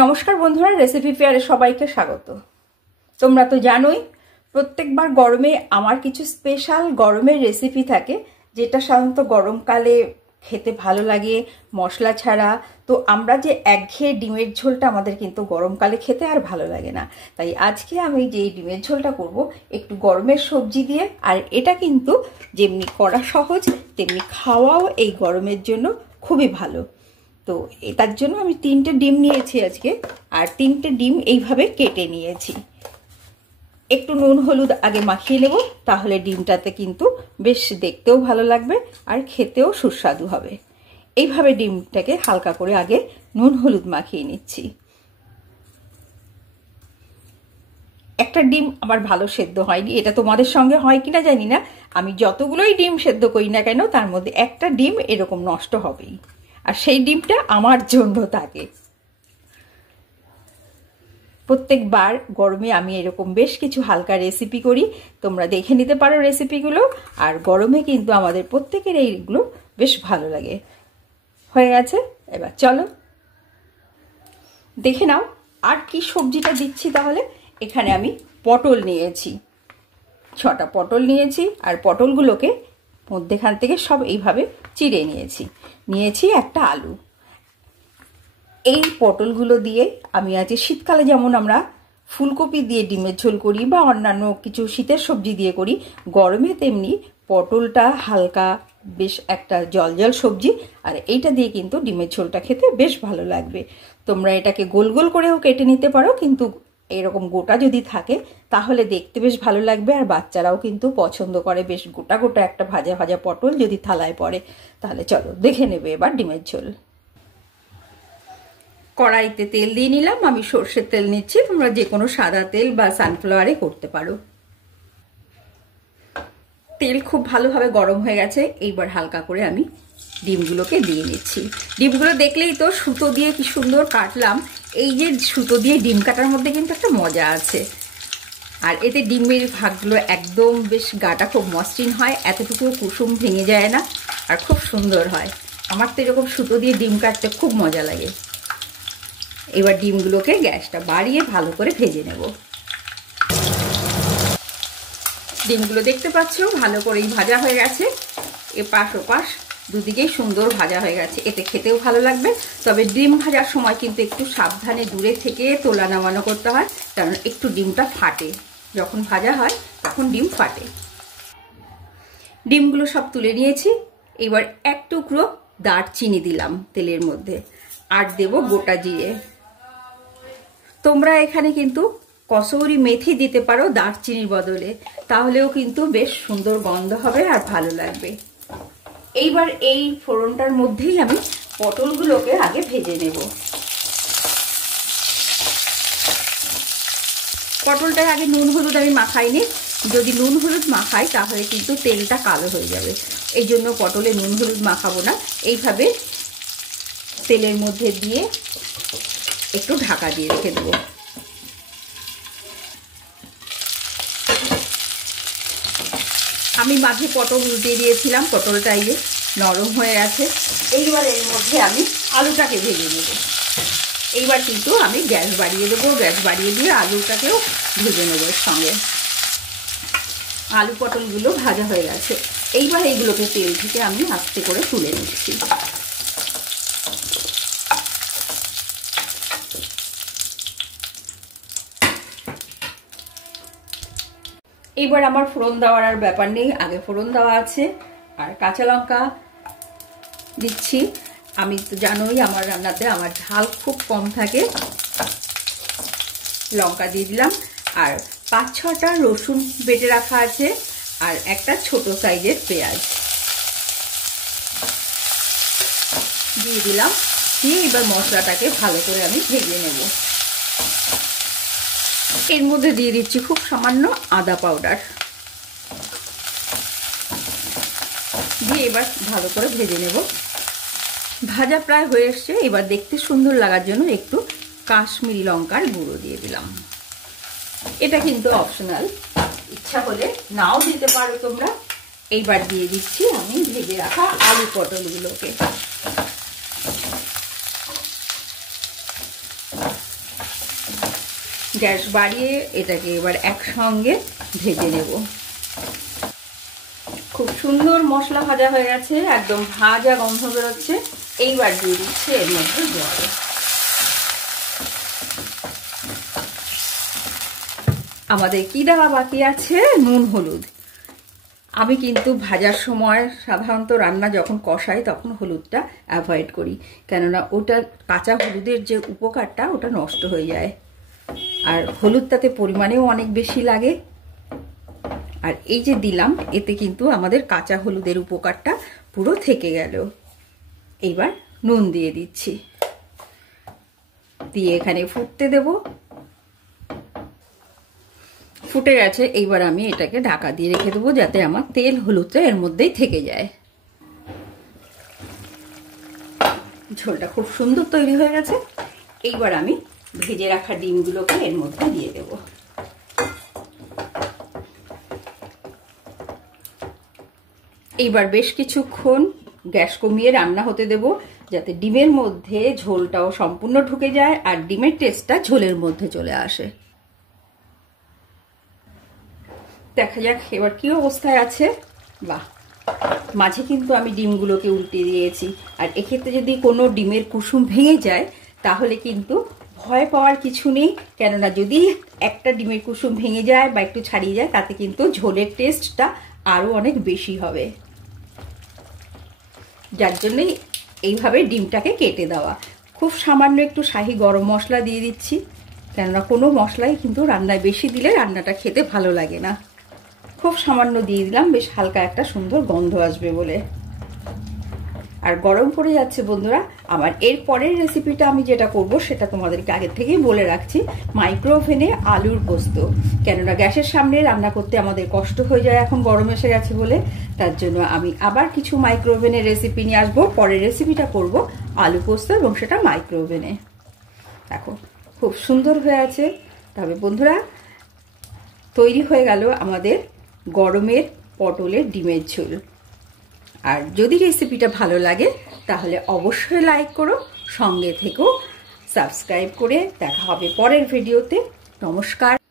নমস্কার বন্ধুরা, রেসিপি ফেয়ারে সবাইকে স্বাগত। তোমরা তো জানোই প্রত্যেকবার গরমে আমার কিছু স্পেশাল গরমের রেসিপি থাকে, যেটা সাধারণত গরমকালে খেতে ভালো লাগে মশলা ছাড়া। তো আমরা যে একঘেয়ে ডিমের ঝোলটা আমাদের কিন্তু গরমকালে খেতে আর ভালো লাগে না। তাই আজকে আমি যে ডিমের ঝোলটা করব একটু গরমের সবজি দিয়ে, আর এটা কিন্তু যেমনি করা সহজ তেমনি খাওয়াও এই গরমের জন্য খুবই ভালো। তো তার জন্য আমি 3টে ডিম নিয়েছি আজকে, আর 3টে ডিম এইভাবে কেটে নিয়েছি। একটু নুন হলুদ আগে মাখিয়ে নেব, তাহলে ডিমটাতে কিন্তু বেশ দেখতেও ভালো লাগবে আর খেতেও সুস্বাদু হবে। এইভাবে ডিমটাকে হালকা করে আগে নুন হলুদ মাখিয়ে নিচ্ছি। একটা ডিম আমার ভালো সেদ্ধ হয়নি, এটা তোমাদের সঙ্গে হয় কিনা জানি না। আমি যতগুলোই ডিম সেদ্ধ করি না কেন, তার মধ্যে একটা ডিম এরকম নষ্ট হবেই, আর সেই ডিমটা আমার জন্য থাকে। প্রত্যেকবার গরমে আমি এরকম বেশ কিছু হালকা রেসিপি করি, তোমরা দেখে নিতে পারো রেসিপিগুলো। আর গরমে কিন্তু আমাদের প্রত্যেকের এইগুলো বেশ ভালো লাগে। হয়ে গেছে, এবার চলো দেখে নাও আর কি সবজিটা দিচ্ছি। তাহলে এখানে আমি পটল নিয়েছি, 6টা পটল নিয়েছি, আর পটলগুলোকে মধ্যেখান থেকে সব এইভাবে চিড়ে নিয়েছি একটা আলু। এই পটলগুলো দিয়ে আমি আজ শীতকালে যেমন আমরা ফুলকপি দিয়ে ডিমের ঝোল করি বা অন্যান্য কিছু শীতের সবজি দিয়ে করি, গরমে তেমনি পটলটা হালকা বেশ একটা জল সবজি, আর এইটা দিয়ে কিন্তু ডিমের ঝোলটা খেতে বেশ ভালো লাগবে। তোমরা এটাকে গোল গোল করেও কেটে নিতে পারো, কিন্তু এরকম গোটা যদি থাকে তাহলে দেখতে বেশ ভালো লাগবে, আর বাচ্চারাও কিন্তু পছন্দ করে বেশ গোটা গোটা একটা ভাজা ভাজা পটল যদি থালায় পড়ে। তাহলে চলো দেখে নেবে এবার ডিমের ঝোল। কড়াইতে তেল দিয়ে নিলাম, আমি সর্ষের তেল নিচ্ছি, তোমরা যে কোনো সাদা তেল বা সানফ্লাওয়ারে করতে পারো। তেল খুব ভালোভাবে গরম হয়ে গেছে, এইবার হালকা করে আমি ডিমগুলোকে দিয়ে নিচ্ছি। ডিমগুলো দেখলেই তো সুতো দিয়ে কি সুন্দর কাটলাম। এই যে সুতো দিয়ে ডিম কাটার মধ্যে কিন্তু একটা মজা আছে, আর এতে ডিমের ভাগগুলো একদম বেশ গাটা খুব মসৃণ হয়, এতটুকু কুসুম ভেঙে যায় না, আর খুব সুন্দর হয়। আমার তো এরকম সুতো দিয়ে ডিম কাটতে খুব মজা লাগে। এবার ডিমগুলোকে গ্যাসটা বাড়িয়ে ভালো করে ভেজে নেব। ডিমগুলো দেখতে পাচ্ছ ভালো করেই ভাজা হয়ে গেছে, এপাশ ওপাশ দুদিকেই সুন্দর ভাজা হয়ে গেছে, এতে খেতেও ভালো লাগবে। তবে ডিম ভাজার সময় কিন্তু একটু সাবধানে দূরে থেকে তোলা নামানো করতে হয়, কারণ একটু ডিমটা ফাটে, যখন ভাজা হয় তখন ডিম ফাটে। ডিমগুলো সব তুলে নিয়েছি, এবার এক টুকরো দারচিনি দিলাম তেলের মধ্যে, আর দেব গোটা জিরে। তোমরা এখানে কিন্তু কসুরি মেথি দিতে পারো দারচিনির বদলে, তাহলেও কিন্তু বেশ সুন্দর গন্ধ হবে আর ভালো লাগবে। এইবার এই ফোড়নটার মধ্যেই আমি পটলগুলোকে আগে ভেজে নেব। পটলটার আগে নুন হলুদ আমি মাখাইনি, যদি নুন হলুদ মাখাই তাহলে কিন্তু তেলটা কালো হয়ে যাবে, এই জন্য পটলে নুন হলুদ মাখাবো না। এইভাবে তেলের মধ্যে দিয়ে একটু ঢাকা দিয়ে রেখে দেবো। আমি মাঝে পটল উল্টে দিয়েছিলাম, পটলটা এই নরম হয়ে আছে। এইবার এর মধ্যে আমি আলুটাকে ভেজে নেব। এইবার কিন্তু আমি গ্যাস বাড়িয়ে দেবো, গ্যাস বাড়িয়ে দিয়ে আলুটাকেও ভেজে নেবো এর সঙ্গে। আলু পটলগুলো ভাজা হয়ে গেছে, এইবার এইগুলোকে তেল থেকে আমি আস্তে করে তুলে নিচ্ছি। এবার আমার ফোড়ন দেওয়ার আর ব্যাপার নেই, আগে ফোড়ন দেওয়া আছে। আর কাঁচা লঙ্কা দিচ্ছি। আমি তো জানোই আমার রান্নাতে আমার ঝাল খুব কম থাকে, লঙ্কা দিয়ে দিলাম। আর 5-6টা রসুন বেটে রাখা আছে, আর একটা ছোট সাইজের পেঁয়াজ দিয়ে দিলাম। দিয়ে এবার মশলাটাকে ভালো করে আমি ভেজে নেব। এর মধ্যে দিয়ে দিচ্ছি খুব সামান্য আদা পাউডার, দিয়ে এবার ভালো করে ভেজে নেব। ভাজা প্রায় হয়ে এসছে, এবার দেখতে সুন্দর লাগার জন্য একটু কাশ্মীরি লঙ্কার গুঁড়ো দিয়ে দিলাম। এটা কিন্তু অপশনাল, ইচ্ছা হলে নাও দিতে পারো তোমরা। এইবার দিয়ে দিচ্ছি আমি ভেজে রাখা আলু পটলগুলোকে। গ্যাস বাড়িয়ে এটাকে এবার একসঙ্গে ভেজে নেব। খুব সুন্দর মশলা ভাজা হয়ে গেছে, একদম ভাজা গন্ধ বেরোচ্ছে। এইবার দিয়ে দিচ্ছে এর মধ্যে জল। আমাদের কি দেওয়া বাকি আছে? নুন হলুদ। আমি কিন্তু ভাজার সময় সাধারণত রান্না যখন কষাই তখন হলুদটা অ্যাভয়েড করি, কেননা ওটা কাঁচা হলুদের যে উপকারটা ওটা নষ্ট হয়ে যায়। আর হলুদ তাতে পরিমাণেও অনেক বেশি লাগে। আর এই যে দিলাম, এতে কিন্তু আমাদের কাঁচা হলুদের উপকারটা পুরো থেকে গেল। এইবার নুন দিয়ে দিচ্ছি, দিয়ে এখানে ফুটতে দেব। ফুটে গেছে, এইবার আমি এটাকে ঢাকা দিয়ে রেখে দেবো যাতে আমার তেল হলুদটা এর মধ্যেই থেকে যায়। ঝোলটা খুব সুন্দর তৈরি হয়ে গেছে। এইবার আমি ভেজে রাখা ডিমগুলোকে এর মধ্যে দিয়ে দেব। এইবার বেশ কিছুক্ষণ গ্যাস কমিয়ে রান্না হতে দেব, যাতে ডিমের মধ্যে ঝোলটাও সম্পূর্ণ ঢুকে যায় আর ডিমের টেস্টটা ঝোলের মধ্যে চলে আসে। দেখা যাক এবার কি অবস্থায় আছে। বাহ, মাঝে কিন্তু আমি ডিমগুলোকে উল্টে দিয়েছি। আর এক্ষেত্রে যদি কোনো ডিমের কুসুম ভেঙে যায় তাহলে কিন্তু ভয় পাওয়ার কিছু নেই, কেননা যদি একটা ডিমের কুসুম ভেঙে যায় বা একটু ছাড়িয়ে যায় তাতে কিন্তু ঝোলের টেস্টটা আরও অনেক বেশি হবে। যার জন্যই এইভাবে ডিমটাকে কেটে দেওয়া। খুব সামান্য একটু শাহি গরম মশলা দিয়ে দিচ্ছি, কেননা কোনো মশলাই কিন্তু রান্নায় বেশি দিলে রান্নাটা খেতে ভালো লাগে না। খুব সামান্য দিয়ে দিলাম, বেশ হালকা একটা সুন্দর গন্ধ আসবে বলে। আর গরম পড়ে যাচ্ছে বন্ধুরা। আমার এর পরের রেসিপিটা আমি যেটা করব সেটা তোমাদেরকে আগের থেকেই বলে রাখছি, মাইক্রো ওভেনে আলুর পোস্ত। কেননা গ্যাসের সামনে রান্না করতে আমাদের কষ্ট হয়ে যায় এখন গরম এসে গেছে বলে। তার জন্য আমি আবার কিছু মাইক্রো ওভেনের রেসিপি নিয়ে আসবো। পরের রেসিপিটা করব আলু পোস্ত এবং সেটা মাইক্রো ওভেনে। দেখো খুব সুন্দর হয়ে আছে। তবে বন্ধুরা, তৈরি হয়ে গেল আমাদের গরমের পটলের ডিমের ঝোল। আর যদি রেসিপিটা ভালো লাগে তাহলে অবশ্যই লাইক করো, সঙ্গে থেকো সাবস্ক্রাইব করে। দেখা হবে পরের ভিডিওতে। নমস্কার।